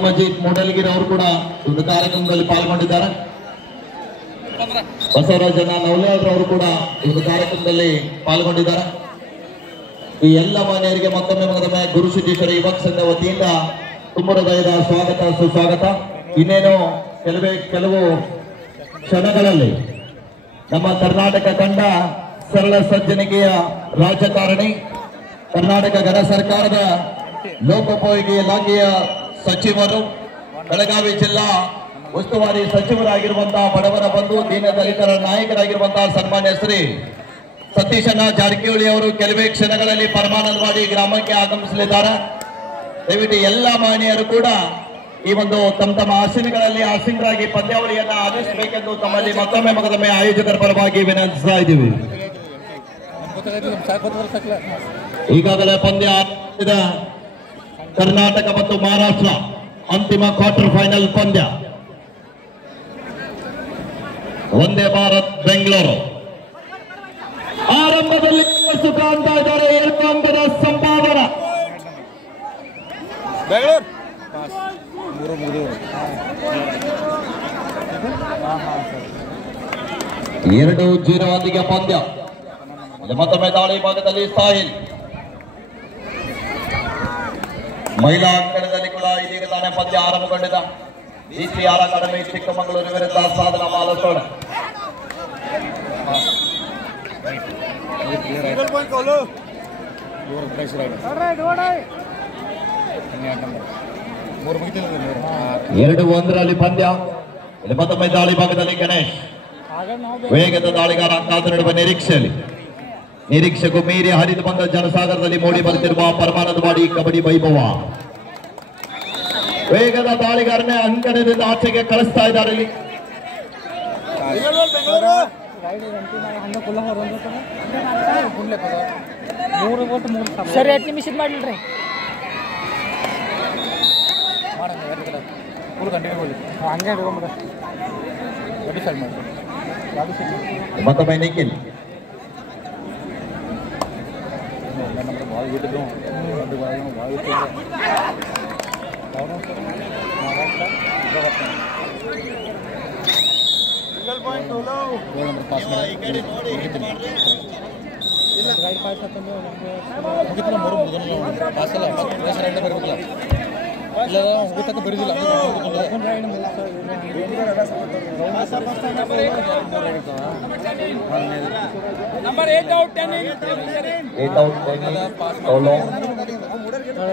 ಮೊಹಮ್ಮದ್ ಮಜೀದ್ ಮೂಡಲಗಿರಿ ಅವರು ಕೂಡ ಒಂದು ಕಾರ್ಯಕ್ರಮದಲ್ಲಿ ಪಾಲ್ಗೊಂಡಿದ್ದಾರೆ. ಬಸವರಾಜಣ್ಣ ನವಲಾದ್ರ ಅವರು ಕೂಡ ಒಂದು ಕಾರ್ಯಕ್ರಮದಲ್ಲಿ ಪಾಲ್ಗೊಂಡಿದ್ದಾರೆ. ಈ ಎಲ್ಲ ಮಾನ್ಯರಿಗೆ ಮತ್ತೊಮ್ಮೆ ಗುರುಸಿದ್ದೇಶ್ವರ ಯುವಕ ಸಂಘ ವತಿಯಿಂದ ತುಂಬ ಹೃದಯದ ಸ್ವಾಗತ ಸುಸ್ವಾಗತ. ಇನ್ನೇನು ಕೆಲವು ಕ್ಷಣಗಳಲ್ಲಿ ನಮ್ಮ ಕರ್ನಾಟಕ ಕಂಡ ಸರಳ ಸಜ್ಜನಿಕೆಯ ರಾಜಕಾರಣಿ, ಕರ್ನಾಟಕ ಗಣ ಸರ್ಕಾರದ ಲೋಕೋಪಯೋಗಿ ಇಲಾಖೆಯ ಸಚಿವರು, ಬೆಳಗಾವಿ ಜಿಲ್ಲಾ ಉಸ್ತುವಾರಿ ಸಚಿವರಾಗಿರುವಂತಹ ಬಡವರ ಬಂಧು ದೀನದಲಿತರ ನಾಯಕರಾಗಿರುವಂತಹ ಸನ್ಮಾನ್ಯ ಶ್ರೀ ಸತೀಶಣ್ಣ ಜಾರಕಿಹೊಳಿ ಅವರು ಕೆಲವೇ ಕ್ಷಣಗಳಲ್ಲಿ ಪರಮಾನಂದವಾಡಿ ಗ್ರಾಮಕ್ಕೆ ಆಗಮಿಸಲಿದ್ದಾರೆ. ದಯವಿಟ್ಟು ಎಲ್ಲ ಮಾನ್ಯರು ಕೂಡ ಈ ಒಂದು ತಮ್ಮ ಆಸನಗಳಲ್ಲಿ ಆಸೀನರಾಗಿ ಪಂದ್ಯಾವಳಿಯನ್ನ ಆಲಿಸಬೇಕೆಂದು ತಮ್ಮಲ್ಲಿ ಮತ್ತೊಮ್ಮೆ ಆಯೋಜಕರ ಪರವಾಗಿ ವಿನಂತಿಸ್ತಾ ಇದ್ದೀವಿ. ಈಗಾಗಲೇ ಪಂದ್ಯ ಆರಂಭಿಸಿದ ಕರ್ನಾಟಕ ಮತ್ತು ಮಹಾರಾಷ್ಟ್ರ ಅಂತಿಮ ಕ್ವಾರ್ಟರ್ ಫೈನಲ್ ಪಂದ್ಯ. ವಂದೇ ಭಾರತ್ ಬೆಂಗಳೂರು ಆರಂಭದಲ್ಲಿ ಸುಖ ಅಂತ ಇದ್ದಾರೆ. 2 ಅಂಕದ ಸಂಪಾದನ. 2-0 ಒಂದಿಗೆ ಪಂದ್ಯ. ಮತ್ತೊಮ್ಮೆ ದಾಳಿ ಭಾಗದಲ್ಲಿ ಸಾಹಿಲ್. ಮಹಿಳಾ ಅಂಕಣದಲ್ಲಿ ಕೂಡ ಇದೀಗ ತಾನೇ ಪಂದ್ಯ ಆರಂಭಗೊಂಡಿದೆ. DCR ಅಕಾಡೆಮಿ ಚಿಕ್ಕಮಗಳೂರು ವಿರುದ್ಧ ಸಾಧನ ಮಾಲಸೋಡ. ಎರಡು ಒಂದರಲ್ಲಿ ಪಂದ್ಯ. ಇಲ್ಲಿ ಮತ್ತೊಮ್ಮೆ ದಾಳಿ ಭಾಗದಲ್ಲಿ ಗಣೇಶ್ ವೇಗದ ದಾಳಿಗಾರ ಕಾದು ನೀಡುವ ನಿರೀಕ್ಷೆಗೂ ಮೀರಿ ಹರಿದು ಬಂದ ಜನಸಾಗರದಲ್ಲಿ ಮೂಡಿ ಬರುತ್ತಿರುವ ಪರಮಾನಂದವಾಡಿ ಕಬಡ್ಡಿ ವೈಭವ. ವೇಗದ ದಾಳಿಗಾರನೇ ಅಂಕಣದಿಂದ ಆಚೆಗೆ ಕಳಿಸ್ತಾ ಇದ್ದಾರೆ. ಇಲ್ಲಿ ಸರಿ 8 ನಿಮಿಷ ಮಾಡ್ಲಿಲ್ರಿ. ಮತ್ತೊಮ್ಮೆ ನಿಖಿಲ್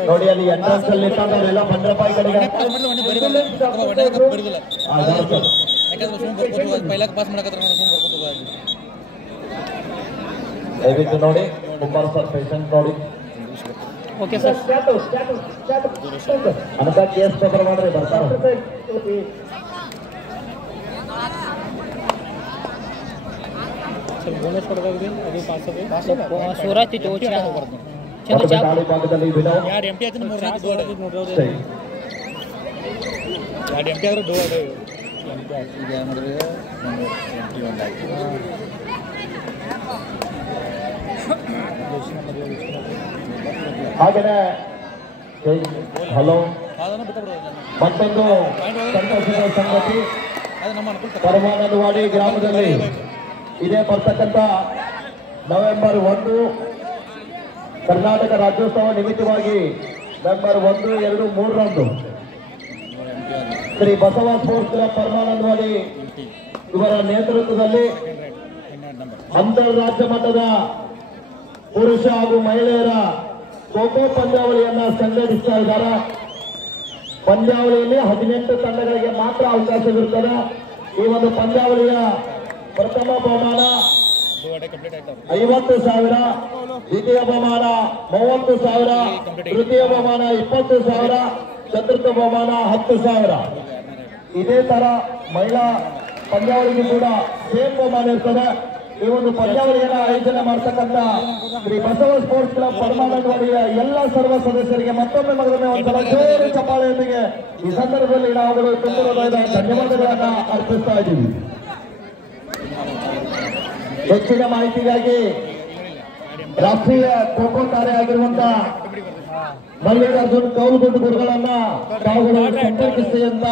ನೋಡಿ ಅಲ್ಲಿ ಎಂಟ್ರೆನ್ಸ್ ಅಲ್ಲಿ ಎಲ್ಲ ಬಂದ್ರಪಾಯಿ ಕಡೆಗೆ ದಯವಿಟ್ಟು ನೋಡಿ. ಕುಮಾರ್ ಸರ್ ಪೇಷಂಟ್ ನೋಡಿ. Okay sir. ಅಂತ ಕೇಸ್ ಪೇಪರ್ ಮಾಡ್ರಿ ಬರ್ತಾರೆ. ಹಾಗೇನೆ ಹಲೋ ಮತ್ತೊಂದು ಸಂತೋಷದ ಸಂಗತಿ, ಪರಮಾನಂದವಾಡಿ ಗ್ರಾಮದಲ್ಲಿ ಇದೇ ಬರ್ತಕ್ಕಂಥ ನವೆಂಬರ್ 1 ಕರ್ನಾಟಕ ರಾಜ್ಯೋತ್ಸವ ನಿಮಿತ್ತವಾಗಿ ನವೆಂಬರ್ 1, 2, 3ರಂದು ಶ್ರೀ ಬಸವ ಸ್ಪೋರ್ಟ್ಸ್ ಕ್ಲಬ್ ಪರಮಾನಂದವಾಡಿ ಇವರ ನೇತೃತ್ವದಲ್ಲಿ ಅಂತಾರಾಜ್ಯ ಮಟ್ಟದ ಪುರುಷ ಹಾಗೂ ಮಹಿಳೆಯರ ಖೋ-ಖೋ ಪಂದ್ಯಾವಳಿಯನ್ನ ಸಂಘಟಿಸ್ತಾ ಇದ್ದಾರೆ. ಪಂದ್ಯಾವಳಿಯಲ್ಲಿ 18 ತಂಡಗಳಿಗೆ ಮಾತ್ರ ಅವಕಾಶವಿರುತ್ತದೆ. ಈ ಒಂದು ಪಂದ್ಯಾವಳಿಯ ಪ್ರಥಮ ಬಹುಮಾನ 50,000, ದ್ವಿತೀಯ ಬಹುಮಾನ 30,000, ತೃತೀಯ ಬಹುಮಾನ 20,000, ಚತುರ್ಥ ಬಹುಮಾನ 10,000. ಇದೇ ತರ ಮಹಿಳಾ ಪಂದ್ಯಾವಳಿಗೂ ಕೂಡ ಸೇಮ್ ಬಹುಮಾನ ಇರ್ತದೆ. ಈ ಒಂದು ಪಂದ್ಯಾವಳಿಯನ್ನ ಆಯೋಜನೆ ಮಾಡತಕ್ಕಂತ ಶ್ರೀ ಬಸವ ಸ್ಪೋರ್ಟ್ಸ್ ಕ್ಲಬ್ ಪರಮಾನಂದವಾಡಿಯ ಎಲ್ಲ ಸರ್ವ ಸದಸ್ಯರಿಗೆ ಮತ್ತೊಮ್ಮೆ ಒಂದ್ಸಲ ಜೋರು ಚಪ್ಪಾಳೆಯೊಂದಿಗೆ ಈ ಸಂದರ್ಭದಲ್ಲಿ ನಾವುಗಳು ತುಂಬ ಹೃದಯದ ಧನ್ಯವಾದಗಳನ್ನ ಅರ್ಪಿಸ್ತಾ ಇದ್ದೀವಿ. ಹೆಚ್ಚಿನ ಮಾಹಿತಿಗಾಗಿ ರಾಷ್ಟ್ರೀಯ ಖೋ ಖೋ ತಾರೆ ಆಗಿರುವಂತಹ ಮಲ್ಲಿಕಾರ್ಜುನ್ ಕೌಲುಗುಂಡು ಗುರುಗಳನ್ನ ತಾವುಗಳು ಸಂಪರ್ಕಿಸಿ ಅಂತ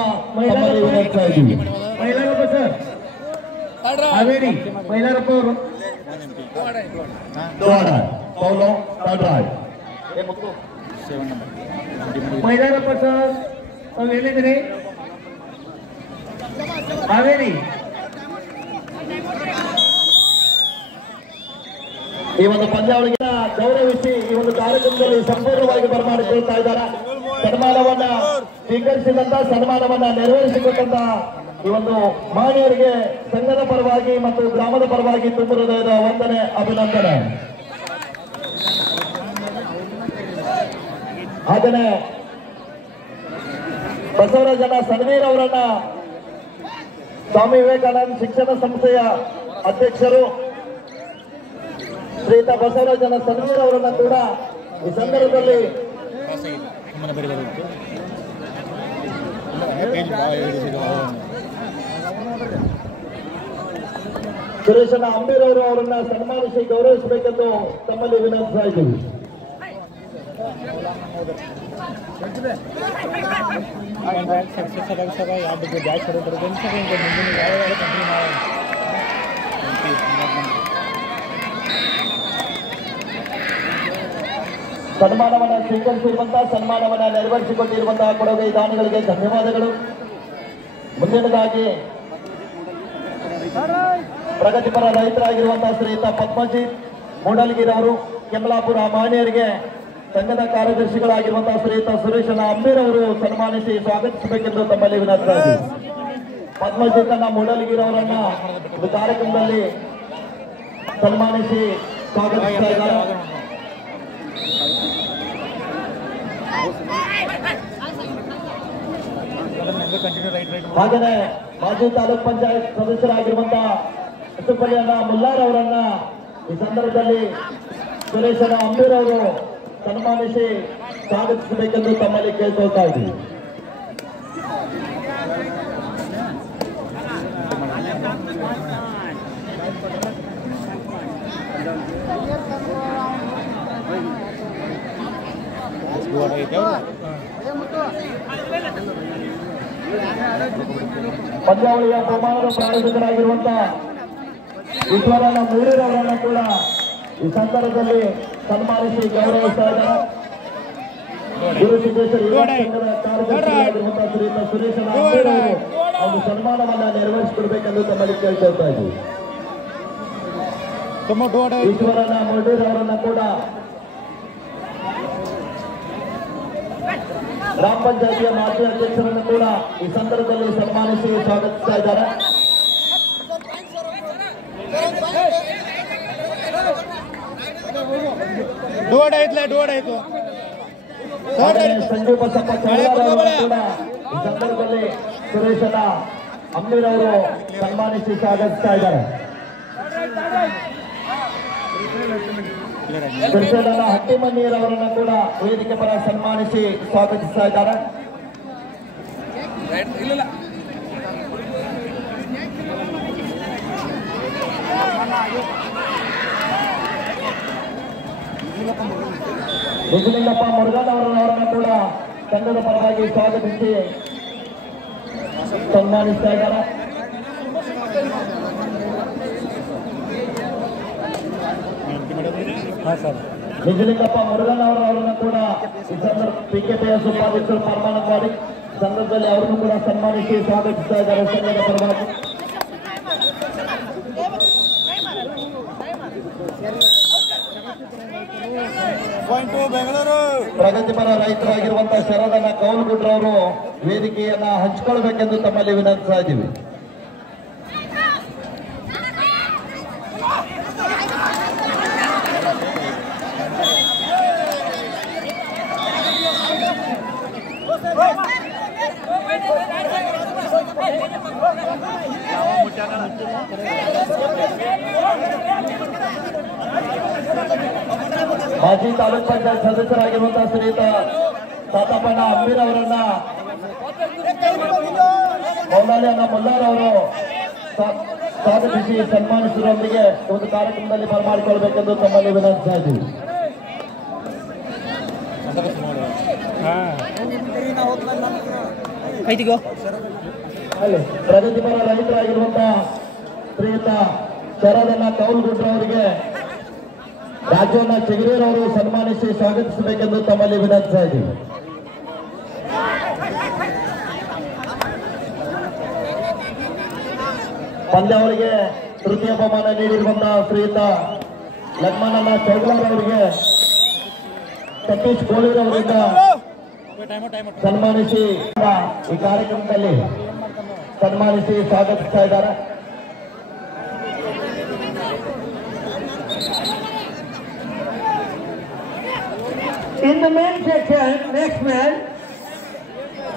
ತಮ್ಮಲ್ಲಿ ವಿನಂತಿಸ್ತಾ ಇದ್ದೀವಿ. ಮೈಲಾರಪ್ಪ ಸರ್ ಹಾವೇರಿ ಮೈಲಾರಪ್ಪ ಅವರು ಪೌಲೋ ತಾಡ್ರಾಯ್ ಮೈಲಾರಪ್ಪ ಸರ್ ತಾವು ಎಲ್ಲಿದ್ದೀರಿ? ಹಾವೇರಿ ಈ ಒಂದು ಪಂದ್ಯಾವಳಿಗೆ ಗೌರವಿಸಿ ಈ ಒಂದು ಕಾರ್ಯಕ್ರಮದಲ್ಲಿ ಸಂಪೂರ್ಣವಾಗಿ ಬರಮಾಡಿಕೊಳ್ತಾ ಇದ್ದಾರೆ. ಸನ್ಮಾನವನ್ನ ಸ್ವೀಕರಿಸಿದಂತ ಸನ್ಮಾನವನ್ನ ನೆರವೇರಿಸಿಕೊಟ್ಟಂತ ಈ ಒಂದು ಮಹನೀಯರಿಗೆ ಸಂಘದ ಪರವಾಗಿ ಮತ್ತು ಗ್ರಾಮದ ಪರವಾಗಿ ತುಂಬ ಹೃದಯದ ವಂದನೆ, ಅಭಿನಂದನೆ. ಹಾಗೆಯೇ ಬಸವರಾಜನ ಸನ್ವೀರ್ ಅವರನ್ನ ಸ್ವಾಮಿ ವಿವೇಕಾನಂದ ಶಿಕ್ಷಣ ಸಂಸ್ಥೆಯ ಅಧ್ಯಕ್ಷರು ಶ್ರೀಯುತ ಬಸವರಾಜನ ಸನ್ವೀರ್ ಅವರನ್ನ ಕೂಡ ಈ ಸಂದರ್ಭದಲ್ಲಿ ಸುರೇಶನ ಅಂಬೀರ್ ಅವರು ಅವರನ್ನ ಸನ್ಮಾನಿಸಿ ಗೌರವಿಸಬೇಕೆಂದು ತಮ್ಮಲ್ಲಿ ವಿನಂತಿಸ್ತಾ ಇದ್ದೀವಿ. ಸನ್ಮಾನವನ್ನ ಸ್ವೀಕರಿಸಿರುವಂತಹ ಸನ್ಮಾನವನ್ನ ನೆರವೇರಿಸಿಕೊಟ್ಟಿರುವಂತಹ ಕೊಡುಗೆ ದಾನಿಗಳಿಗೆ ಧನ್ಯವಾದಗಳು. ಮುಂದಿನದಾಗಿ ಪ್ರಗತಿಪರ ರೈತರಾಗಿರುವಂತಹ ಶ್ರೀಯುತ ಪದ್ಮಜಿತ್ ಮೂಡಲ್ಗಿರಿ ಅವರು ಕೆಮಲಾಪುರ ಮಹನೀಯರಿಗೆ ಸಂಘದ ಕಾರ್ಯದರ್ಶಿಗಳಾಗಿರುವಂತಹ ಶ್ರೀಯುತ ಸುರೇಶನ ಅಂಬೀರ್ ಅವರು ಸನ್ಮಾನಿಸಿ ಸ್ವಾಗತಿಸಬೇಕೆಂದು ತಮ್ಮಲ್ಲಿ ವಿನಂತಿಸ್ತಾ ಇದ್ದೀವಿ. ಪದ್ಮಜಿತ್ ಅನ್ನ ಮೂಡಲ್ಗಿರಿ ಅವರನ್ನ ಒಂದು ಕಾರ್ಯಕ್ರಮದಲ್ಲಿ ಸನ್ಮಾನಿಸಿ ಸ್ವಾಗತಿಸ್ತಾ ಇದ್ದಾರೆ. ಹಾಗೆಯೇ ಮಾಜಿ ತಾಲೂಕ್ ಪಂಚಾಯತ್ ಸದಸ್ಯರಾಗಿರುವಂತಹ ಸುಪಲ್ಯನ ಮುಲ್ಲಾರ್ ಅವರನ್ನ ಈ ಸಂದರ್ಭದಲ್ಲಿ ಸುರೇಶನ ಅಂಬೀರ್ ಅವರು ಸನ್ಮಾನಿಸಿ ಸ್ವಾಗತಿಸಬೇಕೆಂದು ತಮ್ಮಲ್ಲಿ ಕೇಳ್ಕೊಳ್ತಾ ಇದ್ದೀವಿ. ಪಂದ್ಯಾವಳಿಯ ಬಹುಮಾನದ ಪ್ರಾಯೋಜಕರಾಗಿರುವಂತಹ ಈಶ್ವರನ ಮೂರೂರ್ ಅವರನ್ನ ಕೂಡ ಈ ಸಂದರ್ಭದಲ್ಲಿ ಸನ್ಮಾನಿಸಿ ಗೌರವಿಸ್ತಾ ಇದ್ದಾರೆ. ಗುರುಸಿದ್ದೇಶ್ವರ ಯುವ ಸಂಘದ ಕಾರ್ಯದರ್ಶಿಯಾಗಿರುವಂತಹ ಶ್ರೀಯುತ ಸುರೇಶನ ಅಂಬೀರ್ ಅವರು ಒಂದು ಸನ್ಮಾನವನ್ನ ನೆರವೇರಿಸಿಕೊಡ್ಬೇಕೆಂದು ತಮ್ಮಲ್ಲಿ ಕೇಳ್ಕೊಳ್ತಾ ಇದ್ದೀವಿ. ಈಶ್ವರನ ಮೂರೂರ್ ಅವರನ್ನ ಕೂಡ ಗ್ರಾಮ ಪಂಚಾಯತಿಯ ಮಾಜಿ ಅಧ್ಯಕ್ಷರನ್ನು ಕೂಡ ಈ ಸಂದರ್ಭದಲ್ಲಿ ಸನ್ಮಾನಿಸಿ ಸ್ವಾಗತಿಸ್ತಾ ಇದ್ದಾರೆ. ಸಂಜೀವ್ ಬಸಪ್ಪ ಚೌಹಾಣ್ ಅವರು ಕೂಡ ಈ ಸಂದರ್ಭದಲ್ಲಿ ಸುರೇಶನ ಅಂಬೀರ್ ಅವರು ಸನ್ಮಾನಿಸಿ ಸ್ವಾಗತಿಸ್ತಾ ಇದ್ದಾರೆ. ಕೃಷ್ಣನ ಹಟ್ಟಿಮಣ್ಣೀರ್ ಅವರನ್ನ ಕೂಡ ವೇದಿಕೆ ಪರ ಸನ್ಮಾನಿಸಿ ಸ್ವಾಗತಿಸ್ತಾ ಇದ್ದಾರೆ. ನಿಜಲಿಂಗಪ್ಪ ಮುರುಗನ್ ಅವರನ್ನ ಕೂಡ ತಂಡದ ಪರವಾಗಿ ಸ್ವಾಗತಿಸಿ ಸನ್ಮಾನಿಸ್ತಾ ಇದ್ದಾರೆ. ನಿಜಲಿಂಗಪ್ಪ ಮುರುಗನ್ ಅವರನ್ನ ಕೂಡ ಈ ಸಂದರ್ಭ ಪಿಕೆಪಿಎಸ್ ಉಪಾಧ್ಯಕ್ಷರು ತೀರ್ಮಾನ ಮಾಡಿ ಸಂದರ್ಭದಲ್ಲಿ ಅವರನ್ನು ಕೂಡ ಸನ್ಮಾನಿಸಿ ಸ್ವಾಗತಿಸ್ತಾ ಇದ್ದಾರೆ ಸಂಘದ ಪರವಾಗಿ. ಪ್ರಗತಿಪರ ರೈತರಾಗಿರುವಂತಹ ಶರದನ ಕೌಲುಗುಡ್ರವರು ವೇದಿಕೆಯನ್ನ ಹಂಚಿಕೊಳ್ಬೇಕೆಂದು ತಮ್ಮಲ್ಲಿ ವಿನಂತಿಸ್ತಾ ಇದ್ದೀವಿ. ಮಾಜಿ ತಾಲೂಕ್ ಪಂಚಾಯತ್ ಸದಸ್ಯರಾಗಿರುವಂತಹ ಶ್ರೀಯುತ ತಾತಪ್ಪಣ್ಣ ಅಂಬೀರ್ ಅವರನ್ನ ಮೌಲಾಲಿಯನ್ನ ಮುಲ್ಲಾರ್ ಅವರು ಸ್ವಾಗತಿಸಿ ಸನ್ಮಾನಿಸುವುದರೊಂದಿಗೆ ಒಂದು ಕಾರ್ಯಕ್ರಮದಲ್ಲಿ ಬರಮಾಡಿಕೊಳ್ಬೇಕೆಂದು ತಮ್ಮಲ್ಲಿ ವಿನಂತಿಸ್ತಾ ಇದ್ದೀವಿ. ಐತಿಗೋ ಅಲ್ಲಿ ಪ್ರಗತಿಪರ ರೈತರಾಗಿರುವಂತಹ ಶ್ರೀಯುತ ಶರದಣ್ಣ ಕೌಲ್ಗುಡ್ರ ಅವರಿಗೆ ರಾಜವನ್ನ ಚಿಗರೇರವರು ಸನ್ಮಾನಿಸಿ ಸ್ವಾಗತಿಸಬೇಕೆಂದು ತಮ್ಮಲ್ಲಿ ವಿನಂತಿಸ್ತಾ ಇದ್ದೀವಿ. ಪಂದ್ಯಾವಳಿಗೆ ತೃತೀಯ ಬಹುಮಾನ ನೀಡಿರುವಂತಹ ಶ್ರೀಯುತ ಲಕ್ಷ್ಮಣನ ಚೌಗ್ಲಾರ್ ಅವರಿಗೆ ಸತೀಶ್ ಗೋಳೂರ್ ಅವರಿಂದ ಸನ್ಮಾನಿಸಿ ಈ ಕಾರ್ಯಕ್ರಮದಲ್ಲಿ ಸನ್ಮಾನಿಸಿ ಸ್ವಾಗತಿಸ್ತಾ ಇದ್ದಾರೆ. In the main section, next man,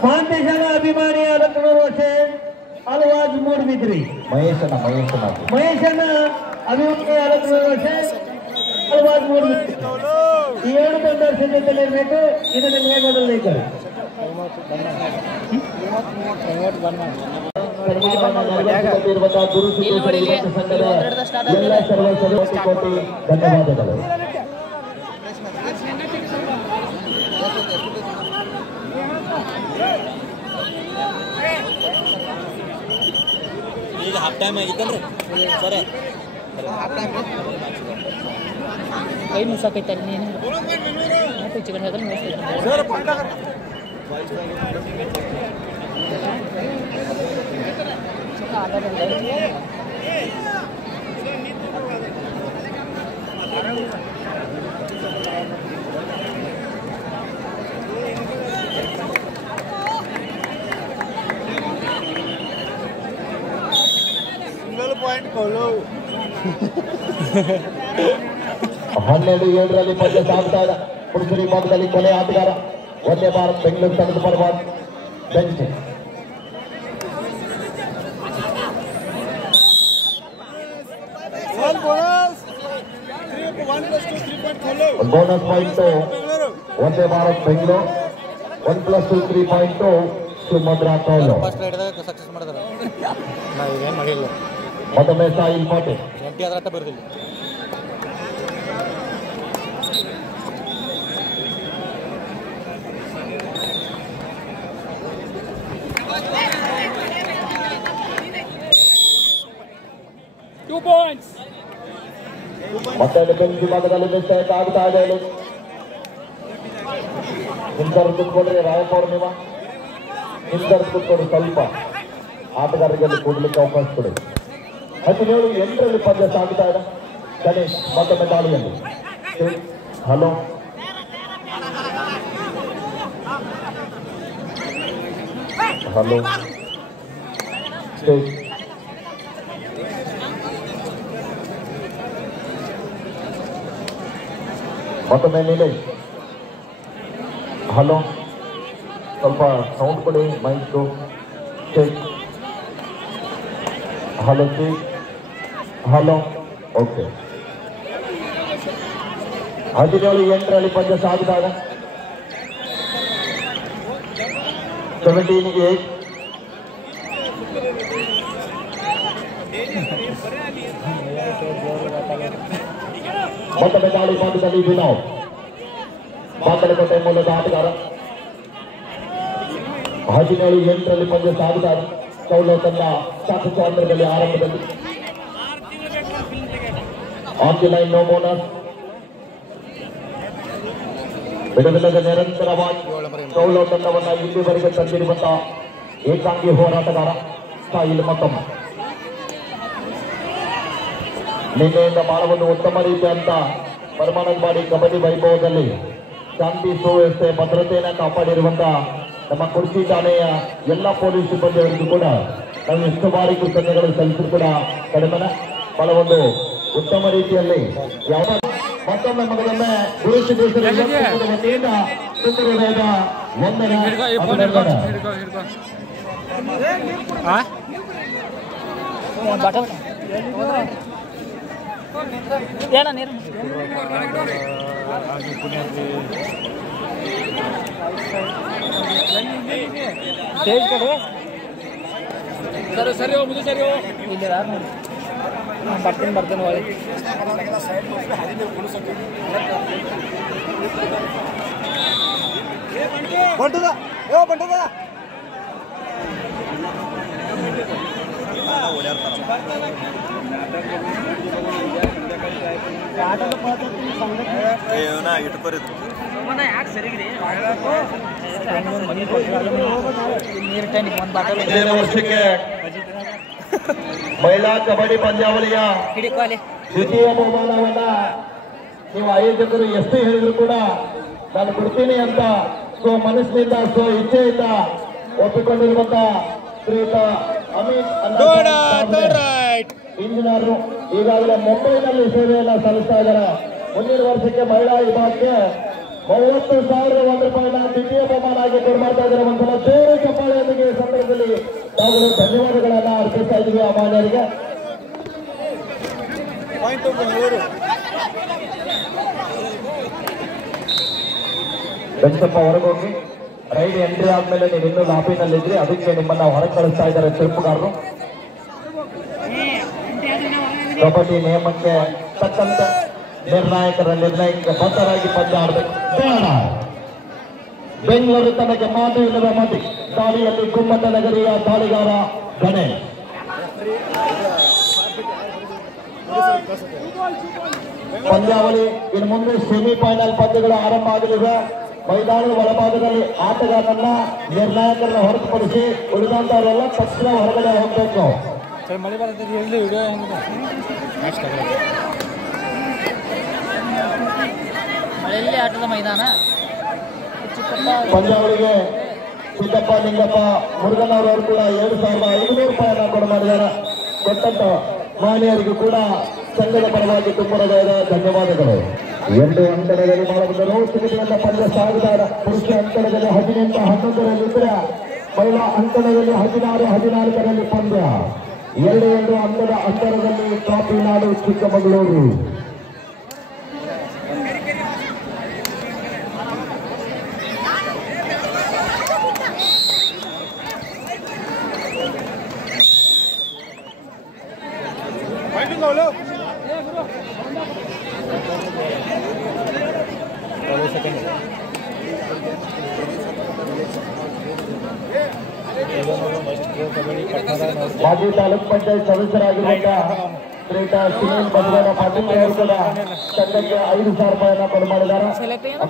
foundation ಅಭಿಮಾನಿಯಾದ ವರ್ಷನ್ ಅಲ್ವಾಜ್ ಮೂಡ್ಬಿದ್ರಿ. ಮಹೇಶನ ಮಹೇಶನ ಅಭಿಮಾನಿಯಾದ ವರ್ಷನ್ ಅಲ್ವಾಜ್ ಮೂಡ್ಬಿದ್ರಿ. ಈ 7 ಪ್ರದರ್ಶನದಲ್ಲಿ ಇರಬೇಕು. ಇದನ್ನು ನೇಮಕದಲ್ಲಿ ಗುರು ಸಂಘದ ಎಲ್ಲ ಸರ್ವ ಕೋಟಿ ಧನ್ಯವಾದಗಳು. ಈಗ ಹಾಫ್ ಟೈಮ್ ಆಗಿತ್ತಂದ್ರೆ ಸರಿ ಕೈ ಮುಸಾಕೈತಲ್ಲ ನೀನು ಚಿಕನ್ ಹಾಕಿ ಪಾಯಿಂಟ್ ಕೊಳ್ಳು 12-7 ಪಂದ್ಯ ಸಾಗ್ತಾ ಇದೆ. ಪುರುಷರ ವಿಭಾಗದಲ್ಲಿ ಕೊನೆ ಆಟಗಾರ ಒಂದೇ ಭಾರತ್ ಬೆಂಗಳೂರು ತಂಡದ ಪರವಾಗಿ ಬೆಂಚ್ ಬೋನಸ್ ಪಾಯಿಂಟ್ ಒಂದೇ Bharat Bengaluru 1+2 3 point Shivamogga cowl. Success ಮಾಡಿದಾರೆ ನಾವೇನು ಮಾಡಿಲ್ಲ ಮತ್ತೊಮ್ಮೆ ಸಾಯಿಲ್ ಕೋಟೆ ಎಂಟಿ ಆದ್ರಟ್ಟ ಬರೋದಿಲ್ಲ. ಮತ್ತೆ ಬೆಂಚ್ ವಿಭಾಗದಲ್ಲಿ ಮಿಸ್ಟೇಕ್ ಆಗ್ತಾ ಇದೆ. ಹಿಂದರ್ ಕುತ್ಕೊಂಡ್ರೆ ರಾಯಪೌರ್ ನೀವು ಹಿಂದರ್ ಕುತ್ಕೊಂಡು ಸ್ವಲ್ಪ ಆಟಗಾರರಿಗೆ ಕೊಡ್ಲಿಕ್ಕೆ ಅವಕಾಶ ಕೊಡಿ. 17-8 ಪಂದ್ಯ ಸಾಗ್ತಾ ಇದೆ. ಗಣೇಶ್ ಮತ್ತೊಮ್ಮೆ ದಾಳಿಯಲ್ಲಿ. ಹಲೋ ಹಲೋ ಮತ್ತೊಮ್ಮೆ ನೀಲೇಶ್ ಹಲೋ ಸ್ವಲ್ಪ ಸೌಂಡ್ ಕೊಡಿ ಮೈಕು. ಹಲೋ ಹಲೋ ಓಕೆ 17-8 ಪಂದ್ಯ ಸಾಗ್ತಾ ಇದೆ. 17-8 ಮತ್ತೊಮ್ಮೆ ದಾಳಿ ಭಾಗದಲ್ಲಿ ವಿನೋದ್ ಬಾಗಲಕೋಟೆ ಮೂಲದ ಆಟಗಾರ. 17-8 ಪಂದ್ಯ ಸಾಗ್ತಾ ಇದೆ. ಕೌಲ ತಂಡ ಸಾಕಷ್ಟು ಅಂತರದಲ್ಲಿ ಆರಂಭದಲ್ಲಿ on the line no bonus. ಬಿಡುವಿಲ್ಲದ ನಿರಂತರವಾಗಿ ಕೌಲ ತಂಡವನ್ನ ಇಲ್ಲಿವರೆಗೆ ತಂದಿರುವಂತಹ ಏಕಾಂಗಿ ಹೋರಾಟಗಾರ ಸಾಯಿಲ್ ಮತ್ತೊಮ್ಮೆ ನಿನ್ನೆಯಿಂದ ಬಹಳವನ್ನು ಉತ್ತಮ ರೀತಿಯಂತ ಪರಮಾನಂದವಾಡಿ ಕಬಡ್ಡಿ ವೈಭವದಲ್ಲಿ ಶಾಂತಿ ಸುವ್ಯವಸ್ಥೆ ಭದ್ರತೆಯನ್ನು ಕಾಪಾಡಿರುವಂತಹ ನಮ್ಮ ಕುರ್ಚಿ ಠಾಣೆಯ ಎಲ್ಲ ಪೊಲೀಸ್ ಸಿಬ್ಬಂದಿಯವರಿಗೂ ಕೂಡ ನಾವು ಎಷ್ಟು ಬಾರಿ ಕೃತಜ್ಞತೆಗಳು ಸಲ್ಲಿಸಿದ್ರು ಕೂಡ ಕಡಿಮೆನ ಬಹಳ ಒಂದು ಉತ್ತಮ ರೀತಿಯಲ್ಲಿ ಯಾವ ಮತ್ತೊಮ್ಮೆ ಮಗದೊಮ್ಮೆ ಗುರು ಸಿದ್ದೇಶ್ವರ ವತಿಯಿಂದ ಸುಂದರವಾದ ವಂದನೆ ಅಭಿನಂದನೆ. ಏನ ನೀರು ಸ್ಟೇಜ್ ಕಡೆ ಸರಿ ಮುಂದೆ ಸರಿ ಇಲ್ಲಿ ಯಾರು ನೋಡಿ ಬರ್ತೇನೆ ಒಳ್ಳೆ ಇಂದಿನ ವರ್ಷಕ್ಕೆ ಮಹಿಳಾ ಕಬಡ್ಡಿ ಪಂದ್ಯಾವಳಿಯ ದ್ವಿತೀಯ ಬಹುಮಾನವನ್ನ ನೀವು ಆಯೋಜಕರು ಎಷ್ಟು ಹೇಳಿದ್ರು ಕೂಡ ನಾನು ಕೊಡ್ತೀನಿ ಅಂತ ಮನಸ್ಸಿನಿಂದ ಇಚ್ಛೆಯಿಂದ ಒಪ್ಪಿಕೊಂಡಿರುವಂತ ಶ್ರೀಯುತ ಅಮಿತ್ ಇಂಜಿನಿಯರ್ ಈಗಾಗಲೇ ಮುಂಬೈನಲ್ಲಿ ಸೇವೆಯನ್ನ ಸಲ್ಲಿಸ್ತಾ ಇದ್ದಾರೆ. ಮುಂದಿನ ವರ್ಷಕ್ಕೆ ಮಹಿಳಾ ವಿಭಾಗಕ್ಕೆ 30,001 ರೂಪಾಯಿನ ದ್ವಿತೀಯ ಬಹುಮಾನ ಆಗಿ ಕೊಡ್ತಾ ಇದ್ದಾರೆ. ಒಂದ್ಸಲ ಜೋರು ಚಪ್ಪಾಳೆಯೊಂದಿಗೆ ಈ ಸಂದರ್ಭದಲ್ಲಿ ತಾವುಗಳು ಧನ್ಯವಾದಗಳನ್ನ ಅರ್ಪಿಸ್ತಾ ಇದ್ದೀವಿ ಆ ಮಾನ್ಯರಿಗೆ. ವೆಂಕಟಪ್ಪ ಹೊರಗೋಗಿ ರೈಡ್ ಎಂಟ್ರಿ ಆದ್ಮೇಲೆ ನೀವು ಇನ್ನೂ ಲಾಬಿನಲ್ಲಿದ್ರಿ, ಅದಕ್ಕೆ ನಿಮ್ಮನ್ನ ಹೊರಗೆ ಕಳಿಸ್ತಾ ಇದ್ದಾರೆ ತೀರ್ಪುಗಾರರು. ಕಬಡ್ಡಿ ನಿಯಮಕ್ಕೆ ತಕ್ಕಂತೆ ನಿರ್ಣಾಯಕರ ನಿರ್ಣಯಕ್ಕೆ ಬದ್ಧರಾಗಿ ಪಂದ್ಯ ಆಡಬೇಕು. ಬೆಂಗಳೂರು ತನಗೆ ಮಾತು ಇಲ್ಲದ ಮತಿ ದಾಳಿಯಲ್ಲಿ ಗುಮ್ಮಟ ನಗರಿಯ ದಾಳಿಗಾರ ಗಣೇಶ್. ಪಂದ್ಯಾವಳಿ ಇನ್ನು ಮುಂದೆ ಸೆಮಿಫೈನಲ್ ಪಂದ್ಯಗಳು ಆರಂಭ ಆಗಲಿವೆ. ಮೈದಾನದ ಒಳಭಾಗದಲ್ಲಿ ಆಟಗಾರರನ್ನ ನಿರ್ಣಾಯಕರನ್ನ ಹೊರತುಪಡಿಸಿ ಉಳಿದಂತವರೆಲ್ಲ ತಕ್ಷಣ ಹೊರಗಡೆ ಹೋಗ್ಬೇಕು. ಮಳೆಯಲ್ಲಿ ಆಟದ ಮೈದಾನ. ಪಂದ್ಯಾವಳಿಗೆ ಸಿದ್ದಪ್ಪ ನಿಂಗಪ್ಪ ಮುರುಗನವರವರು ಕೂಡ 7,500 ರೂಪಾಯಿಯನ್ನ ಕೊಡಮಾಡಿದ್ದಾರೆ. ಕೊಟ್ಟಂತ ಮಾನ್ಯರಿಗೂ ಕೂಡ ಸಂಘದ ಪರವಾಗಿ ತುಂಬ ಹೃದಯದ ಧನ್ಯವಾದಗಳು. 2 ಅಂಕಣದಲ್ಲಿ ಮಾಡಬಹುದು. ಸಿಗಿನಿಂದ ಪಂದ್ಯ ಸಾಗಿದ್ದಾರೆ. ಪುರುಷ ಅಂಕಣದಲ್ಲಿ 18-11 ಮಹಿಳಾ ಅಂಕಣದಲ್ಲಿ 16-14 ಪಂದ್ಯ. 2 ಅಂಕದ ಅಂತರದಲ್ಲಿ ಕಾಪಿನಾಡು ಚಿಕ್ಕಮಗಳೂರು. ಮಾಜಿ ತಾಲೂಕ್ ಪಂಚಾಯತ್ ಸದಸ್ಯರಾಗಿರುವಂತಹ ಶ್ರೀಯುತ ಸುನೀಲ್ ಬಸವಣ್ಣ ಪಾಟೀಲ್ ಅವರು ಕೂಡ ಸಂಘಕ್ಕೆ 5,000 ರೂಪಾಯಿಯನ್ನ ಕೊಡಮಾಡಿದ್ದಾರೆ.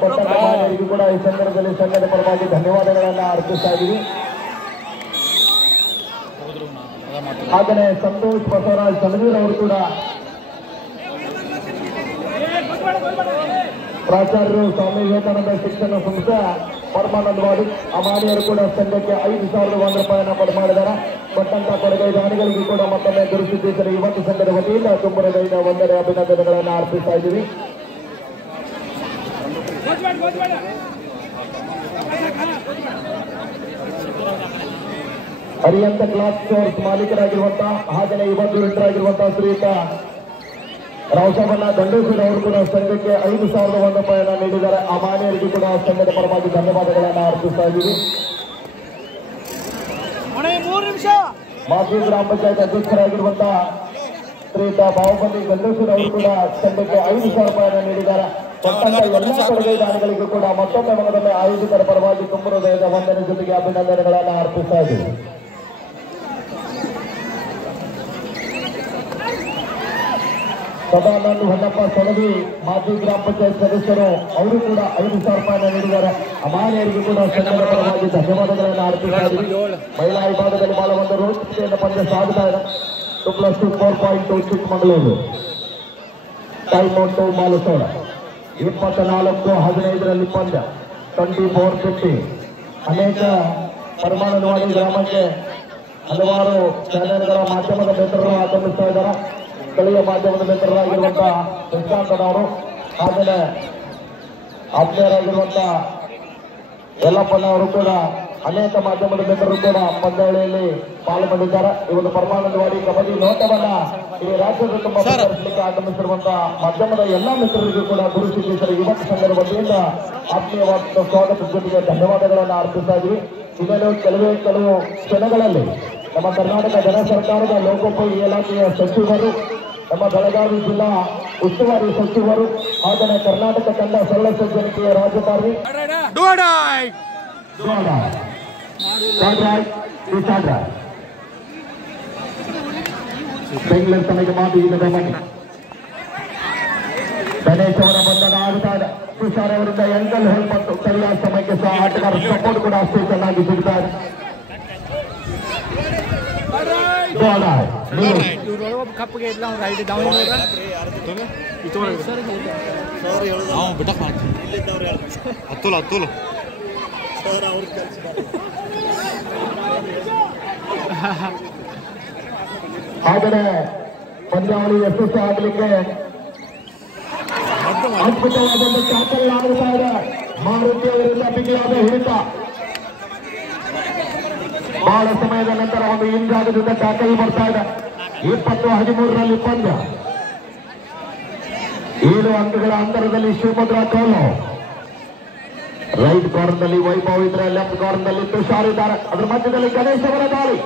ಕೊಟ್ಟರಿಗೂ ಕೂಡ ಈ ಸಂದರ್ಭದಲ್ಲಿ ಸಂಘದ ಪರವಾಗಿ ಧನ್ಯವಾದಗಳನ್ನ ಅರ್ಪಿಸ್ತಾ ಇದ್ದೀವಿ. ಹಾಗೆಯೇ ಸಂತೋಷ್ ಬಸವರಾಜ್ ಸಲವೀರ್ ಅವರು ಕೂಡ ಪ್ರಾಚಾರ್ಯರು ಸ್ವಾಮಿ ವಿವೇಕಾನಂದ ಶಿಕ್ಷಣ ಸಂಸ್ಥೆ ಪರಮಾನಂದವಾಡಿ ಅಮಾನಿಯರು ಕೂಡ ಸಂಘಕ್ಕೆ 5,001 ರೂಪಾಯಿಯನ್ನ ಕೊಡಮಾಡಿದ್ದಾರೆ. ಕೊಟ್ಟಂತ ಕೊಡುಗೆ ದಾನಿಗಳಿಗೂ ಕೂಡ ಮತ್ತೊಮ್ಮೆ ಗುರುತಿಸಿದ್ದಾರೆ. ಇವತ್ತು ಸಂಘದ ವತಿಯಿಂದ ತುಂಬ ಹೃದಯದ ಒಂದೆಡೆ ಅಭಿನಂದನೆಗಳನ್ನು ಅರ್ಪಿಸ್ತಾ ಇದ್ದೀವಿ. ಅರಿಯಂತ ಕ್ಲಾಸ್ ಸ್ಟೋರ್ಸ್ ಮಾಲೀಕರಾಗಿರುವಂತಹ ಹಾಗೆಯೇ ಇವತ್ತು ರಿಟರಾಗಿರುವಂತಹ ಶ್ರೀಯುತ ರಾವಸಾಬಣ್ಣ ದಂಡೇಶ್ವರ ಅವರು ಕೂಡ ಸಂಘಕ್ಕೆ 5,001 ರೂಪಾಯಿಯನ್ನ ನೀಡಿದ್ದಾರೆ. ಆ ಮಾನ್ಯರಿಗೂ ಕೂಡ ಸಂಘದ ಪರವಾಗಿ ಧನ್ಯವಾದಗಳನ್ನ ಅರ್ಪಿಸ್ತಾ ಇದ್ದೀವಿ. ಮಾಜಿ ಗ್ರಾಮ ಪಂಚಾಯತ್ ಅಧ್ಯಕ್ಷರಾಗಿರುವಂತಹ ಶ್ರೀಯುತ ಬಾಹುಬಲಿ ದಂಡೇಶ್ವರ ಅವರು ಕೂಡ ಸಂಘಕ್ಕೆ 5,000 ರೂಪಾಯಿಯನ್ನ ನೀಡಿದ್ದಾರೆ. ಕೊಟ್ಟಂತ ಎಲ್ಲ ಕೊಡುಗೆ ದಾನಿಗಳಿಗೂ ಕೂಡ ಮತ್ತೊಮ್ಮೆ ಮಗದೊಮ್ಮೆ ಆಯೋಜಕರ ಪರವಾಗಿ ತುಂಬ ಹೃದಯದ ವಂದನೆ ಜೊತೆಗೆ ಅಭಿನಂದನೆಗಳನ್ನ ಅರ್ಪಿಸ್ತಾ ಇದ್ದೀವಿ. ಸದಾನಂದ ಹೊನ್ನಪ್ಪ ಸೊಳಗಿ ಮಾಜಿ ಗ್ರಾಮ ಪಂಚಾಯತ್ ಸದಸ್ಯರು ಅವರು ಕೂಡ 5,000 ರೂಪಾಯಿಯನ್ನ ನೀಡಿದ್ದಾರೆ. ಅಮಾನಿಯರಿಗೂ ಕೂಡ ಸಂಘದ ಪರವಾಗಿ ಧನ್ಯವಾದಗಳನ್ನು ಅರ್ಪಿಸ್ತಾ ಇದ್ದೀವಿ. ಮಹಿಳಾ ವಿಭಾಗದಲ್ಲಿ ಬಹಳ ಒಂದು ರೋಚತೆಯಿಂದ ಪಂದ್ಯ ಸಾಗುತ್ತಾ ಇದೆ. 2+2 4.2 ಚಿಕ್ಕಮಗಳೂರು. ಟೈಮ್ ಔಟ್ ಮಾಲಸೋಳ 24-15 ಪಂದ್ಯ 24-50. ಅನೇಕ ಪರಮಾನಂದವಾಡಿ ಗ್ರಾಮಕ್ಕೆ ಹಲವಾರು ಚಾನೆಲ್ಗಳ ಮಾಧ್ಯಮದ ಮಿತ್ರರು ಆಗಮಿಸ್ತಾ ಇದ್ದಾರೆ. ಸ್ಥಳೀಯ ಮಾಧ್ಯಮದ ಮಿತ್ರರಾಗಿರುವಂತಹ ಕೃಷ್ಣಾಂತನವರು ಆಮೇಲೆ ಆತ್ಮೀಯರಾಗಿರುವಂತಹ ಯಲ್ಲಪ್ಪನವರು ಕೂಡ ಅನೇಕ ಮಾಧ್ಯಮದ ಮಿತ್ರರು ಕೂಡ ಪಂದ್ಯಾವಳಿಯಲ್ಲಿ ಪಾಲ್ಗೊಂಡಿದ್ದಾರೆ. ಇವತ್ತು ಪರಮಾನಂದವಾಡಿ ಕಬಡ್ಡಿ ನೋಟವನ್ನ ಈ ರಾಜ್ಯದ ತುಂಬ ಪ್ರದರ್ಶನಕ್ಕೆ ಆಗಮಿಸಿರುವಂತಹ ಮಾಧ್ಯಮದ ಎಲ್ಲಾ ಮಿತ್ರರಿಗೂ ಕೂಡ ಗುರುತಿಸಿದ್ದಾರೆ. ಯುವಕ ಸಂಘದ ವತಿಯಿಂದ ಆತ್ಮೀಯವಾದ ಸ್ವಾಗತದ ಜೊತೆಗೆ ಧನ್ಯವಾದಗಳನ್ನು ಅರ್ಪಿಸ್ತಾ ಇದ್ವಿ. ಇದನ್ನು ಕೆಲವು ಕ್ಷಣಗಳಲ್ಲಿ ನಮ್ಮ ಕರ್ನಾಟಕ ಜನ ಸರ್ಕಾರದ ಲೋಕೋಪಯೋಗಿ ಇಲಾಖೆಯ ಸಚಿವರು, ನಮ್ಮ ಬೆಳಗಾವಿ ಜಿಲ್ಲಾ ಉಸ್ತುವಾರಿ ಸಚಿವರು ಹಾಗೆಯೇ ಕರ್ನಾಟಕ ತಂಡ ಸರಳ ಸಜ್ಜನಿಕೆಯ ರಾಜಕಾರಣಿ ಬೆಂಗಳೂರು ತನಗೆ ಮಾತು ಈಗ ಗಮನ. ಗಣೇಶ್ ಅವರ ಬಂಧನ ಆಗುತ್ತಾ ಇದೆ. ತುಷಾರ್ ಅವರಿಂದ ಎಂಕಲ್ ಹೆಲ್ಪ್ ಮತ್ತು ಸರಿಯಾದ ಸಮಯಕ್ಕೆ ಸಹ ಆಟಗಾರ ಸಪೋರ್ಟ್ ಕೂಡ ಅಷ್ಟೇ ಚೆನ್ನಾಗಿ ಸಿಗ್ತಾರೆ. ಕಪ್ಪಿಗೆ ಇಲ್ಲ ರೈಟ್ ಡೌನ್ ಆದರೆ ಪಂದ್ಯಾವಳಿ ಯಶಸ್ಸು ಆಗಲಿಕ್ಕೆ ಅದ್ಭುತವಾದಂತಹ ಟ್ಯಾಕಲ್ ಆಗುತ್ತಾ ಇದೆ. ಮಾರುತಿ ಅವರಿಂದ ಬಿಗಿಯಾದ ಹಿಡಿತ. ಬಹಳ ಸಮಯದ ನಂತರ ಒಂದು ಹಿಂಜಾಗದಿಂದ ಟ್ಯಾಕಲ್ ಬರ್ತಾ ಇದೆ. 20-13 ಪಂದ್ಯ. 7 ಅಂಕಗಳ ಅಂತರದಲ್ಲಿ ಶಿವಮೊಗ್ಗ ಕೋಲು. ರೈಟ್ ಕಾರ್ನರ್ ನಲ್ಲಿ ವೈಭವ್ ಇದ್ರೆ, ಲೆಫ್ಟ್ ಕಾರ್ನರ್ ನಲ್ಲಿ ತುಷಾರ್ ಇದ್ದಾರೆ. ಅದರ ಮಧ್ಯದಲ್ಲಿ ಗಣೇಶ್ ಅವರ ದಾಳಿ.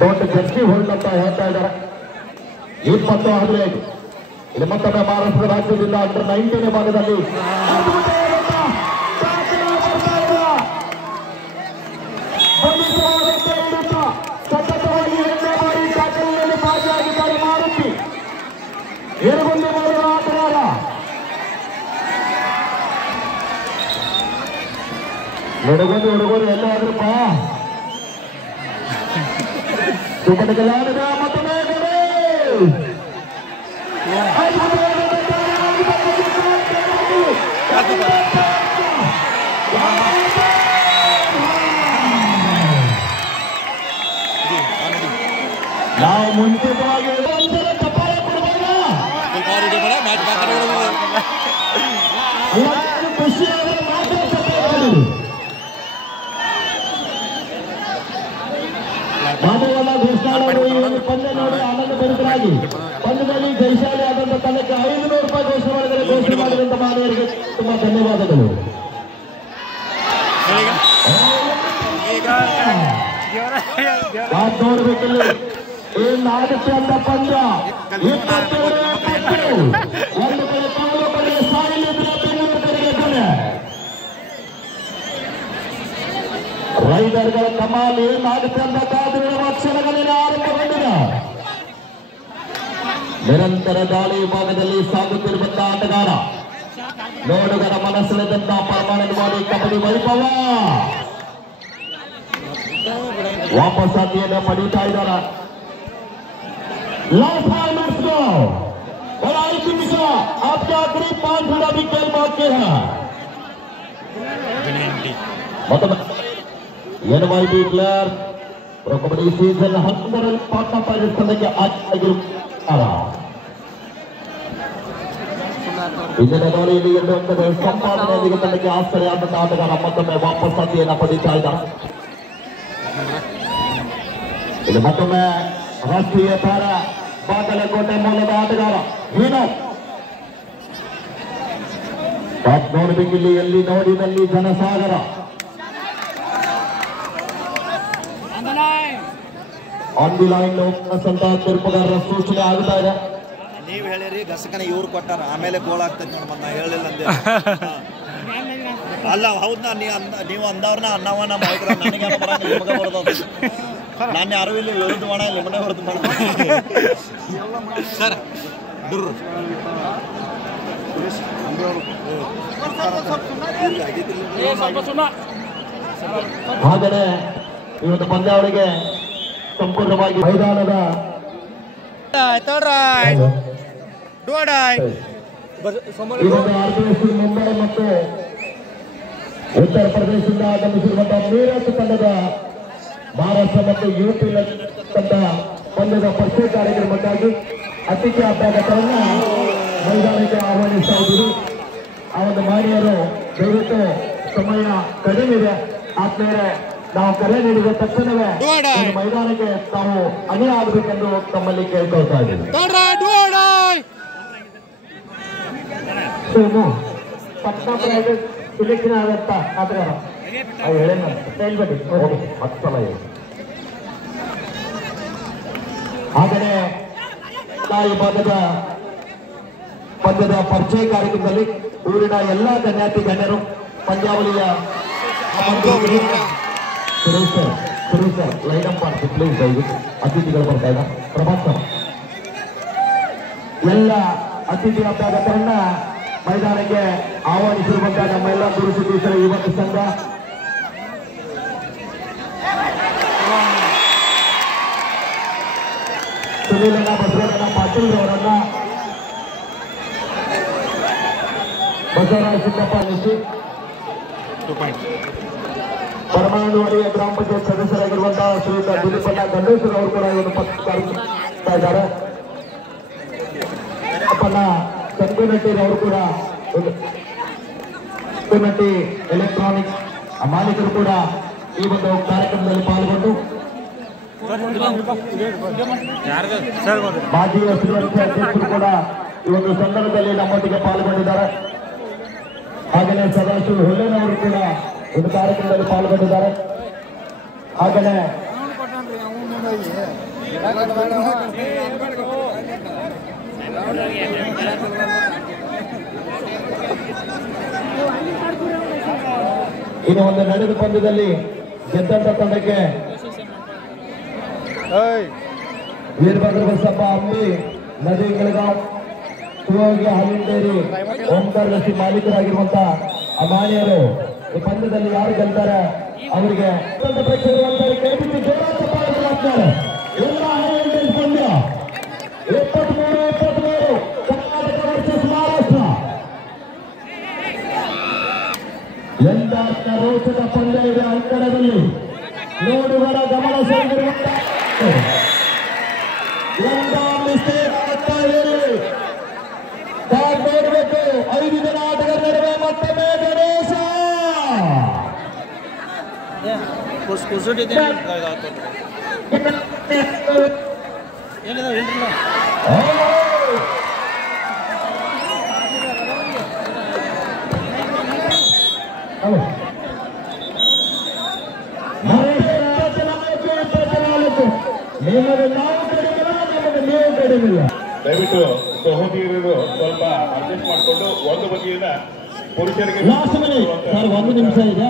ದೊಡ್ಡ ಜರ್ಸಿ ಹೋಲ್ಡ್ ಅಂತ ಹೇಳ್ತಾ ಇದ್ದಾರೆ. 20-15 ಇದು ಮತ್ತೊಮ್ಮೆ ಮಹಾರಾಷ್ಟ್ರ ರಾಜ್ಯದಿಂದ ಅಂಡರ್ 19 ಭಾಗದಲ್ಲಿ ಸತತವಾಗಿ 2ನೇ ಬಾರಿ ಟ್ಯಾಕಲ್ನಲ್ಲಿ ಭಾಗಿಯಾಗಿದ್ದಾರೆ ಮಾರುತಿ. ಎಡಗೊಂದು ಮಾಡುವ ಆಟಗಾರ. ಎಡಗೊಂದು ಎಲ್ಲಾದ್ರೂ ಬಾ ಸುಪಟಕಲಾಡಿದ ಮತ್ತೊಮ್ಮೆ ನಾವು ಮುಂಚಿತವಾಗಿ ಚಪ್ಪಾಳೆ ಕೊಡಬೇಡ. ಖುಷಿಯಾದ ಮಾತ್ರ ಚಪ್ಪಾಳೆ ಮಾಧವನ ಘೋಷಣೆ ಪಂದ್ಯ ನೋಡಿ ಆನಂದ ಭರಿತರಾಗಿ ಪಂದ್ಯದಲ್ಲಿ ಜಯಶಾಲಿ ಆದಂತಹ ತಂಡಕ್ಕೆ 500 ರೂಪಾಯಿ ಘೋಷಣೆ ಮಾಡಿದರೆ ಘೋಷಣೆ ಮಾಡಿದಂತ ಮಾನವರಿಗೆ ತುಂಬಾ ಧನ್ಯವಾದಗಳು. ನೋಡ್ಬೇಕಿಲ್ಲ ಏನಾಗುತ್ತೆ ಅಂತ ಪಂದ್ಯ. 1 ಕಡೆ ಕಾವಲು ಕಡೆಗೆ ಸಾಯಲಿದ್ರೆ ಬೆಂಗಳೂರು ಕಡೆಗೆ ಕಡೆ ರೈಡರ್ಗಳ ಕಮಾಲ್ ಏನಾಗುತ್ತೆ ಅಂತ ಕಾದಿರುವ ಕ್ಷಣಗಳಿಂದ ಆರಂಭಗೊಂಡಿದೆ. ನಿರಂತರ ದಾಳಿ ಭಾಗದಲ್ಲಿ ಸಾಗುತ್ತಿರುವಂತಹ ಆಟಗಾರ ನೋಡುಗರ ಮನಸ್ಸೆಳೆದಂತ ಪರಮಾನಂದವಾಡಿ ಕಬಡ್ಡಿ ವೈಭವ ವಾಪಸ್ ಆತಿಯನ್ನು ಪಡೀತಾ ಇದ್ದಾರೆ. लास्ट 5 मिनट्स को और 5 निमिष आपके आखिरी 5 मिनट अभी खेल बाकी है. NYB player pro kabaddi season 10 Patna pirates ತಂಡಕ್ಕೆ ಆಗಿರುತ್ತಾರೆ. ಇಂದಿನ ದಾಳಿಯಲ್ಲಿ 2 ಅಂಕದ ಸಂಪಾದನೆಯೊಂದಿಗೆ ತಂಡಕ್ಕೆ ಆಶ್ಚರ್ಯವಾದ ಆಟಗಾರ ಮತ್ತೊಮ್ಮೆ ವಾಪಸ್ ಆತಿಯನ್ನು ಪಡೀತಾ ಇದ್ದಾರೆ. ಇದು ಮತ್ತೊಮ್ಮೆ ರಾಷ್ಟ್ರೀಯ ತಾರ ಬಾಗಲಕೋಟೆ ಮೂಲದ ಆಟಗಾರ ಹೀನೋ. ನೋಡಬೇಕಿಲ್ಲಿ ಎಲ್ಲಿ ನೋಡಿದಲ್ಲಿ ಜನಸಾಗರ. ಆನ್ ದಿ ಲೈನ್ ಅಂತ ತೀರ್ಪುಗಾರರ ಸೂಚನೆ ಆಗುತ್ತಾ ಇದೆ. ನೀವು ಹೇಳಿರಿ ಗಸಕನ ಇವ್ರು ಕೊಟ್ಟಾರ ಆಮೇಲೆ ಗೋಲ್ ಆಗ್ತೈತಿ ನೋಡಿ. ಮತ್ತೆ ನಾ ಹೇಳಿಲ್ಲ ಅಂದೆ. ಅಲ್ಲ ಹೌದಾ ನೀವು ಅಂದವ್ರನ್ನ ಅನ್ನವ ನಮ್ಮ ನನಗೆ ಬರೋದು. ನಾನು ಯಾರು ಇಲ್ಲಿ ವಿರುದ್ಧ ಮಾಡಿಲ್ಲ ಮನೆ ಹೊರತು ಮಾಡ ಸರ್ ಹಾಗೆಯೇ ಇವತ್ತು ಪಂದ್ಯಾವಳಿಗೆ ಸಂಪೂರ್ಣವಾಗಿ ಮೈದಾನದ RBSC ಮುಂಬೈ ಮತ್ತು ಉತ್ತರ ಪ್ರದೇಶದಿಂದ ಆಗಮಿಸಿರುವಂತಹ ಮೀರತ್ ತಂಡದ ಮಹಾರಾಷ್ಟ್ರ ಮತ್ತು ಯುಪಿ ತಂಡ ಪಂದ್ಯದ ಪರಿಚಯ ಕಾರ್ಯಕ್ರಮಕ್ಕಾಗಿ ಅತಿಥಿ ಅಭ್ಯಾಗತರನ್ನ ಮೈದಾನಕ್ಕೆ ಆಹ್ವಾನಿಸ್ತಾ ಇದ್ದೀರಿ. ಆ ಒಂದು ಮಾನ್ಯರು ದಯವಿಟ್ಟು ಸಮಯ ಕಡಿಮೆ ಇದೆ. ಆದ್ಮೇಲೆ ನಾವು ಕರೆ ನೀಡಿದ ತಕ್ಷಣವೇ ಮೈದಾನಕ್ಕೆ ತಾವು ಅನುವು ಆಗಬೇಕೆಂದು ತಮ್ಮಲ್ಲಿ ಕೇಳ್ಕೊಳ್ತಾ ಇದ್ದೀವಿ. ಪಟ್ನಾ ಪ್ರೈವೇಟ್ ಸಿಲೆಕ್ಷನ್ ಆದಂತ ಆಟಗಾರ ಹೇಳ್ಬೇಡಿ ಹೋಗಿ 10 ಸಲ ಹೇಳಿ. ಹಾಗೆಯೇ ಈ ಭಾಗದ ಪಂದ್ಯದ ಪರಿಚಯ ಕಾರ್ಯಕ್ರಮದಲ್ಲಿ ಊರಿನ ಎಲ್ಲಾ ಗಣ್ಯಾತಿ ಗಣ್ಯರು ಪಂದ್ಯಾವಳಿಯ ಸರ್ ಲೈನ್ ಅಪ್ ಮಾಡ್ತೀವಿ ಪ್ಲೀಸ್. ದಯವಿಟ್ಟು ಅತಿಥಿಗಳು ಬರ್ತಾ ಇದ್ದ ಪ್ರಭಾಕರ್ ಎಲ್ಲ ಅತಿಥಿ ಅಭ್ಯಾಗತರನ್ನ ಮೈದಾನಕ್ಕೆ ಆಹ್ವಾನಿಸಿರುವಂತಹ ನಮ್ಮೆಲ್ಲ ಗುರುಸಿದ್ದೇಶ್ವರ ಯುವಕ ಸಂಘ, ಸುನೀಲಣ್ಣ ಬಸವಣ್ಣ ಪಾಟೀಲ್ ಅವರನ್ನ, ಬಸವರಾಜ ಸಿದ್ದಪ್ಪ ನಿಶಿ, ಪರಮಾಣುವಾಡಿಯ ಗ್ರಾಮ ಪಂಚಾಯತ್ ಸದಸ್ಯರಾಗಿರುವಂತಹ ಶ್ರೀಯುತ ದಿಲೀಪಣ್ಣ ಗಂಡೇಶ್ವರ ಅವರು ಕೂಡ ಒಂದು ಪತ್ರ ಇದ್ದಾರೆ. ಅಪ್ಪಣ್ಣ ಸಂಗುನಟ್ಟಿ ಅವರು ಕೂಡ ಸಂಗುನಟ್ಟಿ ಎಲೆಕ್ಟ್ರಾನಿಕ್ ಮಾಲೀಕರು ಕೂಡ ಈ ಒಂದು ಕಾರ್ಯಕ್ರಮದಲ್ಲಿ ಪಾಲ್ಗೊಂಡು ಮಾಜಿ ಶ್ರೀಮಂತ ಅಧ್ಯಕ್ಷರು ಕೂಡ ಈ ಒಂದು ಸಂದರ್ಭದಲ್ಲಿ ನಮ್ಮೊಟ್ಟಿಗೆ ಪಾಲ್ಗೊಂಡಿದ್ದಾರೆ. ಹಾಗೆಯೇ ಸದಾಶಿವ ಹೊಳ್ಳೆನವರು ಕೂಡ ಒಂದು ಕಾರ್ಯಕ್ರಮದಲ್ಲಿ ಪಾಲ್ಗೊಂಡಿದ್ದಾರೆ. ಹಾಗೆಯೇ ಇನ್ನು ಒಂದು ನಡೆದ ಪಂದ್ಯದಲ್ಲಿ ಗೆದ್ದಂತ ತಂಡಕ್ಕೆ ವೀರಭದ್ರ ಬಸಪ್ಪ ಅಂಬಿ, ನದಿ ಗಳಗಾಂವ್, ಶಿವಯೋಗಿ ಹಾಲಿನ ಡೈರಿ, ಓಂಕಾರ ಲಸಿ ಮಾಲೀಕರಾಗಿರುವಂತಹ ಅಮಾನಿಯರು ಈ ಪಂದ್ಯದಲ್ಲಿ ಯಾರು ಗೆಲ್ತಾರೆ ಅವರಿಗೆ KBC ಜೋರಾದ ಚಪ್ಪಾಳೆ ಎಲ್ಲ ಹಾಲಿನ ಡೈರಿ ಪಂದ್ಯ 23-23 ಕರ್ನಾಟಕ ವರ್ಸಸ್ ಮಹಾರಾಷ್ಟ್ರ. ಎಂತ ರೋಚಕ ಪಂದ್ಯ ಇದೆ ಅಂಕಣದಲ್ಲಿ, ನೋಡುವರ ಗಮನ ಸೆಳೆದಿರುವಂತಹ ಮಿಸ್ಟೇಕ್ ಆಗ್ತಾ ಇದೆ. ನೋಡಬೇಕು 5 ಜನ ಆಟಗಾರ ನಡುವೆ ಮತ್ತೊಮ್ಮೆ ಗಣೇಶ ನಿಮಗೆ ನಾವು ಕಡಿಮೆಲ್ಲ, ನಮಗೆ ನೀವು ಕಡಿಮೆಲ್ಲ. ದಯವಿಟ್ಟು ಸಹೋದರಿಯರು ಸ್ವಲ್ಪ ಅಡ್ಜಸ್ಟ್ ಮಾಡಿಕೊಂಡು ಒಂದು ಬಗೆಯಿಂದ ಪುರುಷರಿಗೆ ಲಾಸ್ಟ್ ಮಿನಿಟ್ ಸರ್, 1 ನಿಮಿಷ ಇದೆ.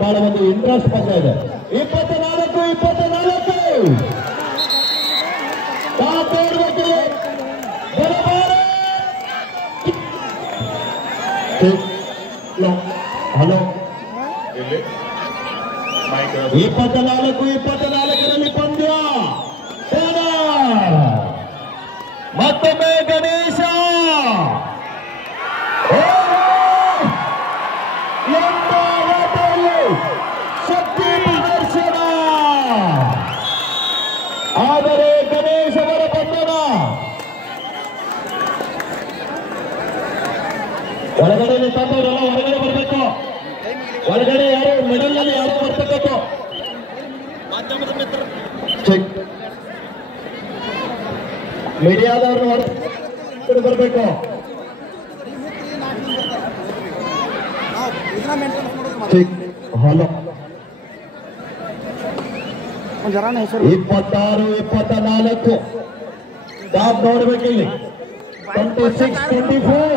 ಬಹಳ ಒಂದು ಇಂಟ್ರೆಸ್ಟ್ ಪಂದ್ಯ ಇದೆ. 24-24 ಹಲೋ, ಇಲ್ಲಿ ಮೈಕ್ 24-24ರಲ್ಲಿ ಪಂದ್ಯ. ಮತ್ತೊಮ್ಮೆ ಗಣೇಶ ಶಕ್ತಿ ಪ್ರದರ್ಶನ, ಆದರೆ ಗಣೇಶ್ ಅವರ ಬಂಧನ. ಒಳಗಡೆ ತಂದವರೆಲ್ಲ ಹೊರಗಡೆ ಬರಬೇಕು. ಒಳಗಡೆ ಯಾರು ಮೆಡಲ್ ನಲ್ಲಿ ಯಾರು ಬರ್ತಕ್ಕಂಥ ಮೀಡಿಯಾದವ್ರನ್ನ ಹೊರಗಡೆ ಬರಬೇಕು. ಹಲೋ, 26-24 ನೋಡ್ಬೇಕಿಲ್ಲಿ 26-24